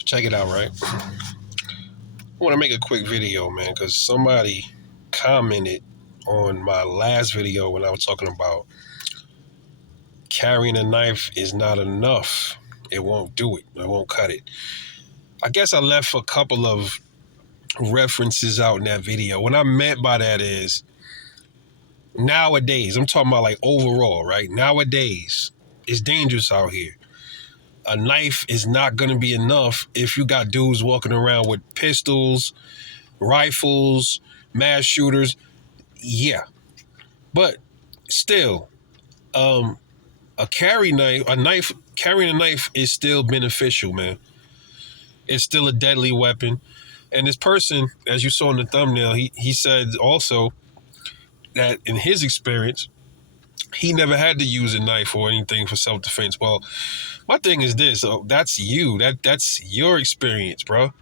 So check it out, right? I want to make a quick video, man, because somebody commented on my last video when I was talking about carrying a knife is not enough. It won't do it. It won't cut it. I guess I left a couple of references out in that video. What I meant by that is nowadays, I'm talking about like overall, right? Nowadays, it's dangerous out here. A knife is not going to be enough if you got dudes walking around with pistols, rifles, mass shooters. Yeah. But still, carrying a knife is still beneficial, man. It's still a deadly weapon. And this person, as you saw in the thumbnail, he said also that in his experience, he never had to use a knife or anything for self-defense. Well, my thing is this: that's you. That's your experience, bro.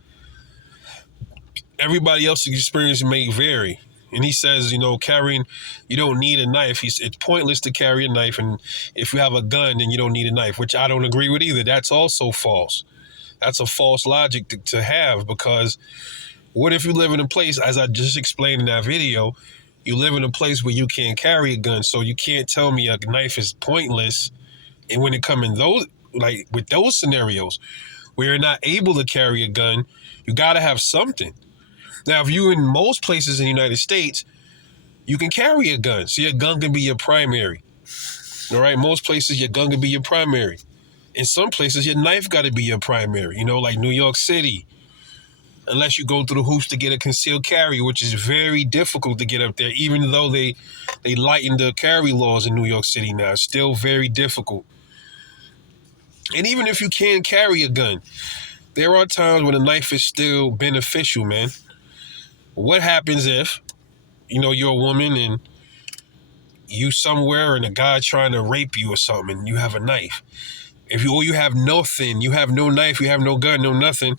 Everybody else's experience may vary. And he says, you don't need a knife. It's pointless to carry a knife, and if you have a gun, then you don't need a knife, which I don't agree with either. That's also false. That's a false logic to have, because what if you live in a place, as I just explained in that video, you live in a place where you can't carry a gun, so you can't tell me a knife is pointless. And when it comes in those, like with those scenarios where you're not able to carry a gun, you got to have something. Now, if you're in most places in the United States, you can carry a gun, so your gun can be your primary. All right, most places your gun can be your primary. In some places, your knife got to be your primary. Like New York City. Unless you go through the hoops to get a concealed carry, which is very difficult to get up there, even though they lightened the carry laws in New York City now. It's still very difficult. And even if you can carry a gun, there are times when a knife is still beneficial, man. What happens if, you're a woman and you somewhere and a guy trying to rape you or something and you have a knife? If you have nothing, you have no knife, you have no gun, no nothing,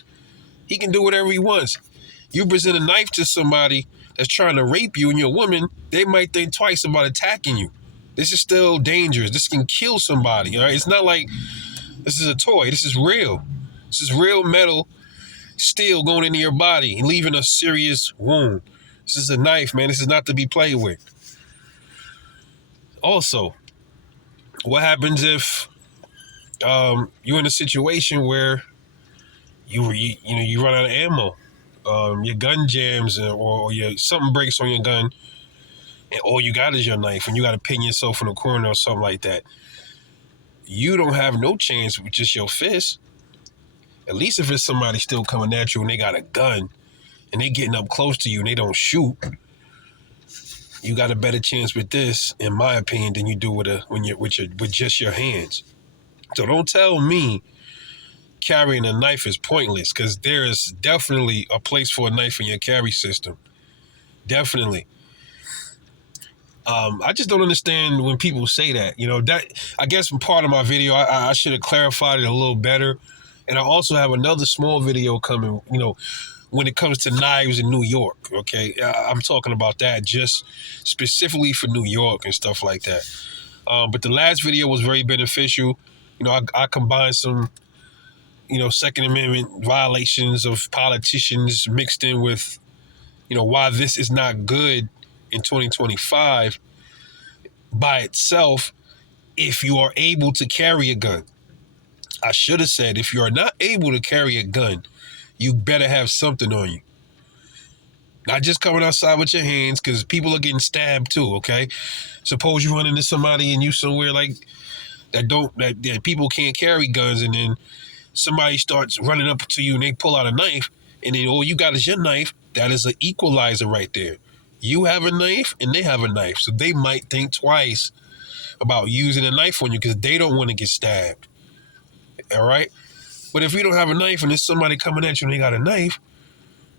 he can do whatever he wants. You present a knife to somebody that's trying to rape you and you're a woman, they might think twice about attacking you. This is still dangerous. This can kill somebody, all right? It's not like this is a toy. This is real. This is real metal, steel going into your body and leaving a serious wound. This is a knife, man. This is not to be played with. Also, what happens if you're in a situation where you run out of ammo, your gun jams, or something breaks on your gun, and all you got is your knife, and you got to pin yourself in a corner or something like that? You don't have no chance with just your fist. At least if it's somebody still coming at you and they got a gun and they getting up close to you and they don't shoot, you got a better chance with this, in my opinion, than you do with just your hands. So don't tell me carrying a knife is pointless, because there is definitely a place for a knife in your carry system. Definitely. I just don't understand when people say that. That, I guess, part of my video, I should have clarified it a little better. And I also have another small video coming, when it comes to knives in New York, okay? I'm talking about that just specifically for New York and stuff like that. But the last video was very beneficial. I combined some, Second Amendment violations of politicians mixed in with, why this is not good in 2025 by itself if you are able to carry a gun. I should have said, if you are not able to carry a gun, you better have something on you. Not just coming outside with your hands, because people are getting stabbed too, okay? Suppose you run into somebody and you somewhere like that people can't carry guns, and then somebody starts running up to you and they pull out a knife, and then all you got is your knife. That is an equalizer right there. You have a knife and they have a knife, so they might think twice about using a knife on you because they don't want to get stabbed. All right? But if you don't have a knife and there's somebody coming at you and they got a knife,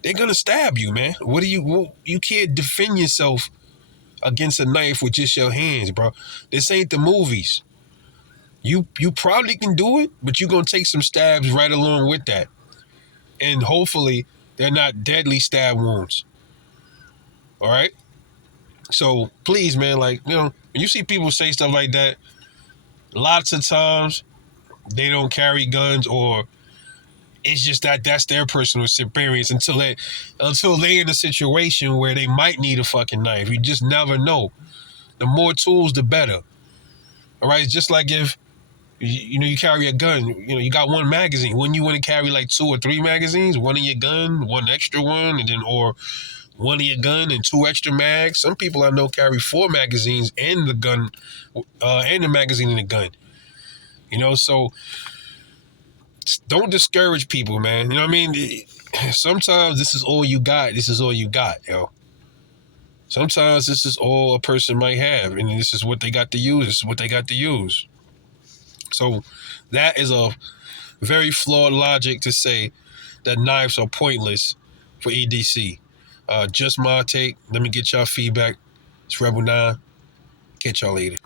they're going to stab you, man. You can't defend yourself against a knife with just your hands, bro. This ain't the movies. You probably can do it, but you're going to take some stabs right along with that. And hopefully they're not deadly stab wounds. All right? So please, man, when you see people say stuff like that, lots of times they don't carry guns, or It's just that that's their personal experience until they in a situation where they might need a fucking knife. You just never know. The more tools, the better. All right, it's just like if you carry a gun. You got one magazine. Wouldn't you want to carry like 2 or 3 magazines? One in your gun, one extra one, and then or one in your gun and 2 extra mags. Some people I know carry 4 magazines and the gun, and the magazine in the gun. So don't discourage people, man. You know what I mean? Sometimes this is all you got. This is all you got, Sometimes this is all a person might have, and this is what they got to use. This is what they got to use. So that is a very flawed logic to say that knives are pointless for EDC. Just my take. Let me get y'all feedback. It's Rebel 9. Catch y'all later.